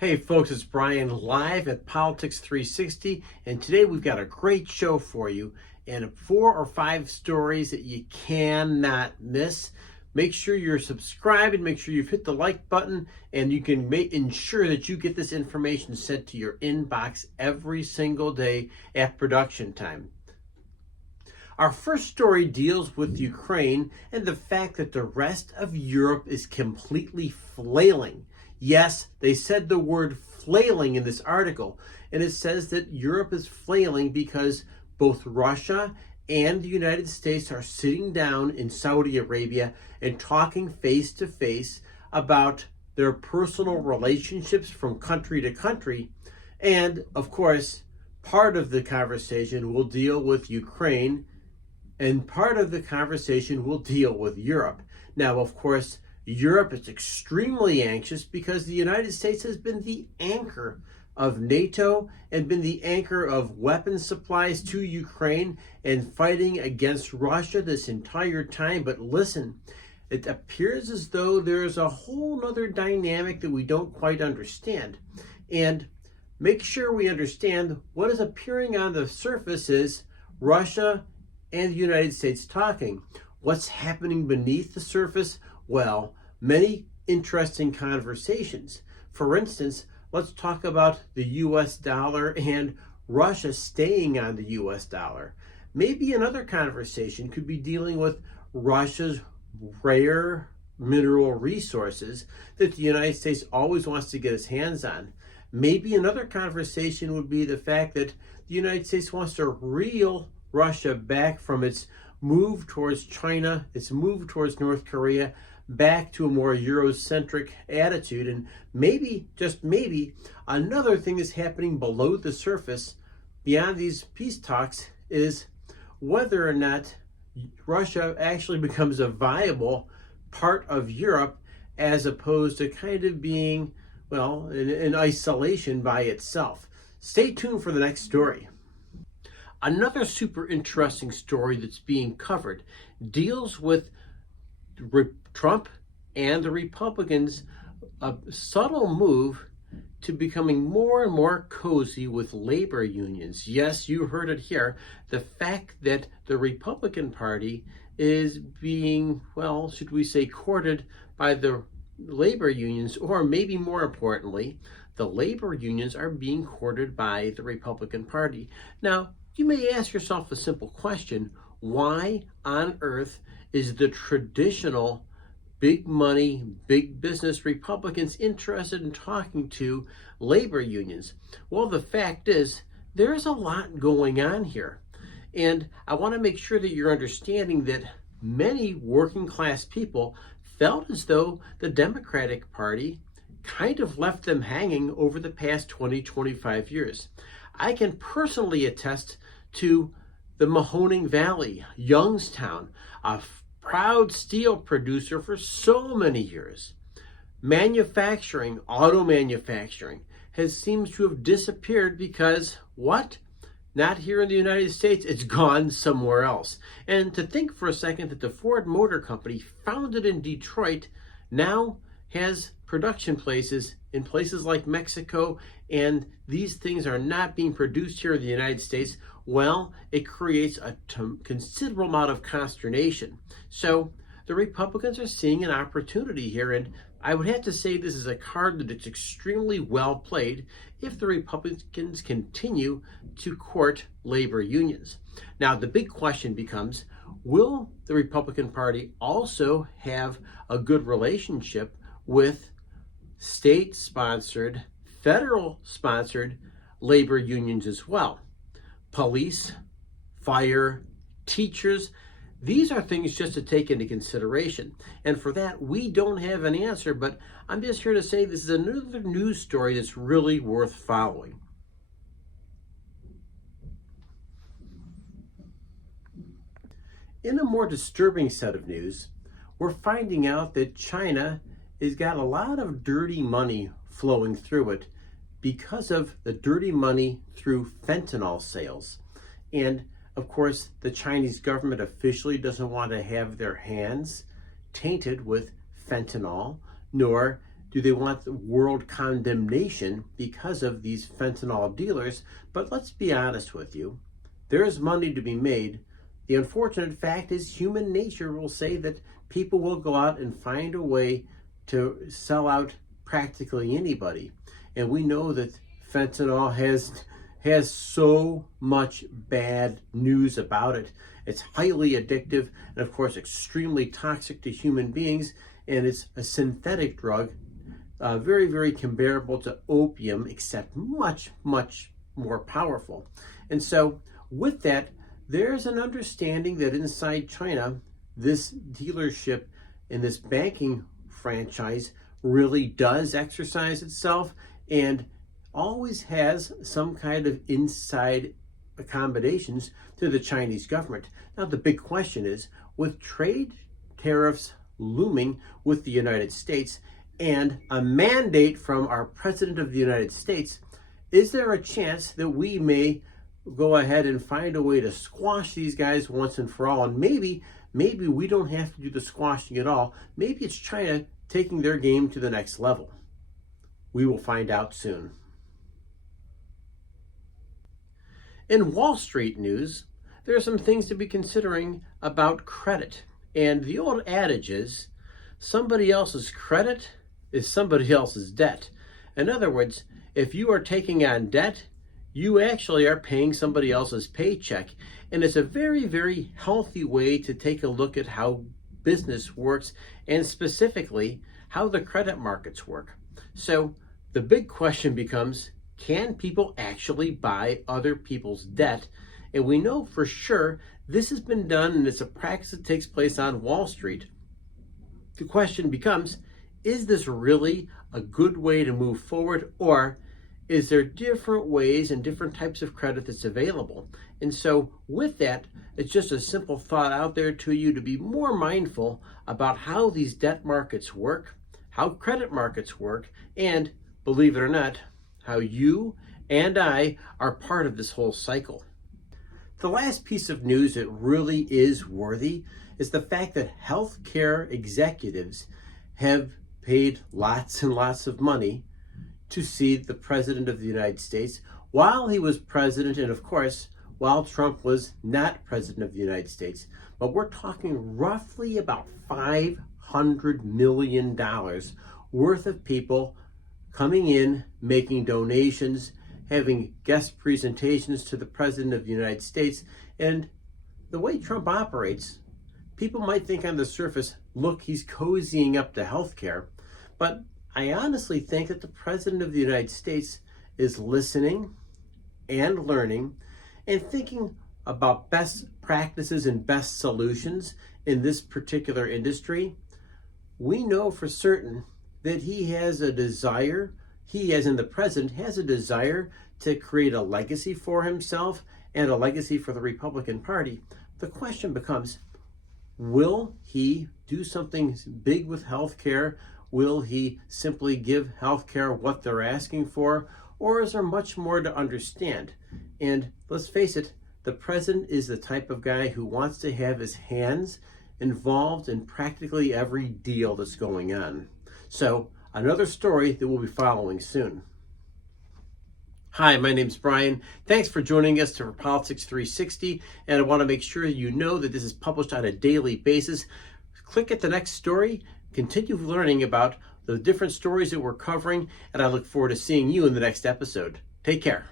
Hey folks, it's Brian live at Politics 360, and today we've got a great show for you and 4 or 5 stories that you cannot miss. Make sure you're subscribed and make sure you've hit the like button, and you can ensure that you get this information sent to your inbox every single day at production time. Our first story deals with Ukraine and the fact that the rest of Europe is completely flailing. Yes, they said the word flailing in this article, and it says that Europe is flailing because both Russia and the United States are sitting down in Saudi Arabia and talking face to face about their personal relationships from country to country. And of course, part of the conversation will deal with Ukraine, and part of the conversation will deal with Europe. Now, of course, Europe is extremely anxious because the United States has been the anchor of NATO and been the anchor of weapons supplies to Ukraine and fighting against Russia this entire time. But listen, it appears as though there's a whole other dynamic that we don't quite understand. And make sure we understand what is appearing on the surface is Russia and the United States talking. What's happening beneath the surface? Well, many interesting conversations. For instance, let's talk about the US dollar and Russia staying on the US dollar. Maybe another conversation could be dealing with Russia's rare mineral resources that the United States always wants to get its hands on. Maybe another conversation would be the fact that the United States wants to reel Russia back from its move towards China, its move towards North Korea, back to a more Eurocentric attitude. And maybe, just maybe, another thing is happening below the surface beyond these peace talks is whether or not Russia actually becomes a viable part of Europe as opposed to kind of being, well, in isolation by itself. Stay tuned for the next story. Another super interesting story that's being covered deals with Trump and the Republicans, a subtle move to becoming more and more cozy with labor unions. Yes, you heard it here. The fact that the Republican Party is being, well, should we say, courted by the labor unions, or maybe more importantly, the labor unions are being courted by the Republican Party. Now, you may ask yourself the simple question, why on earth is the traditional big money, big business Republicans interested in talking to labor unions? Well, the fact is, there's a lot going on here. And I want to make sure that you're understanding that many working class people felt as though the Democratic Party kind of left them hanging over the past 20-25 years. I can personally attest to the Mahoning Valley, Youngstown, a proud steel producer for so many years. Manufacturing, auto manufacturing, seems to have disappeared because what? Not here in the United States, it's gone somewhere else. And to think for a second that the Ford Motor Company, founded in Detroit, now has production places in places like Mexico, and these things are not being produced here in the United States, well, it creates a considerable amount of consternation. So the Republicans are seeing an opportunity here, and I would have to say this is a card that is extremely well played if the Republicans continue to court labor unions. Now, the big question becomes, will the Republican Party also have a good relationship with state-sponsored, federal-sponsored labor unions as well? Police, fire, teachers, these are things just to take into consideration. And for that, we don't have an answer, but I'm just here to say this is another news story that's really worth following. In a more disturbing set of news, we're finding out that China has got a lot of dirty money flowing through it because of the dirty money through fentanyl sales. And of course, the Chinese government officially doesn't want to have their hands tainted with fentanyl, nor do they want the world condemnation because of these fentanyl dealers? But let's be honest with you. There is money to be made. The unfortunate fact is human nature will say that people will go out and find a way to sell out practically anybody. And we know that fentanyl has so much bad news about it. It's highly addictive and, of course, extremely toxic to human beings. And it's a synthetic drug, very, very comparable to opium, except much, much more powerful. And so with that, there's an understanding that inside China, this dealership and this banking franchise really does exercise itself and always has some kind of inside accommodations to the Chinese government. Now, the big question is, with trade tariffs looming with the United States and a mandate from our President of the United States, is there a chance that we may go ahead and find a way to squash these guys once and for all? And maybe we don't have to do the squashing at all. Maybe it's China taking their game to the next level. We will find out soon. In Wall Street news, there are some things to be considering about credit. And the old adage is, somebody else's credit is somebody else's debt. In other words, if you are taking on debt, you actually are paying somebody else's paycheck. And it's a very, very healthy way to take a look at how business works and specifically how the credit markets work. So the big question becomes, can people actually buy other people's debt? And we know for sure this has been done, and it's a practice that takes place on Wall Street. The question becomes, is this really a good way to move forward, or is there different ways and different types of credit that's available? And so with that, it's just a simple thought out there to you to be more mindful about how these debt markets work, how credit markets work, and believe it or not, how you and I are part of this whole cycle. The last piece of news that really is worthy is the fact that healthcare executives have paid lots and lots of money to see the President of the United States while he was president, and of course, while Trump was not President of the United States. But we're talking roughly about $500 million worth of people coming in, making donations, having guest presentations to the President of the United States. And the way Trump operates, people might think on the surface, look, he's cozying up to healthcare. But I honestly think that the President of the United States is listening and learning and thinking about best practices and best solutions in this particular industry. We know for certain that he has a desire, he as in the president, has a desire to create a legacy for himself and a legacy for the Republican Party. The question becomes, will he do something big with healthcare? Will he simply give healthcare what they're asking for? Or is there much more to understand? And let's face it, the president is the type of guy who wants to have his hands involved in practically every deal that's going on. So another story that we'll be following soon. Hi, my name's Brian. Thanks for joining us for Politics 360. And I want to make sure you know that this is published on a daily basis. Click at the next story. Continue learning about the different stories that we're covering. And I look forward to seeing you in the next episode. Take care.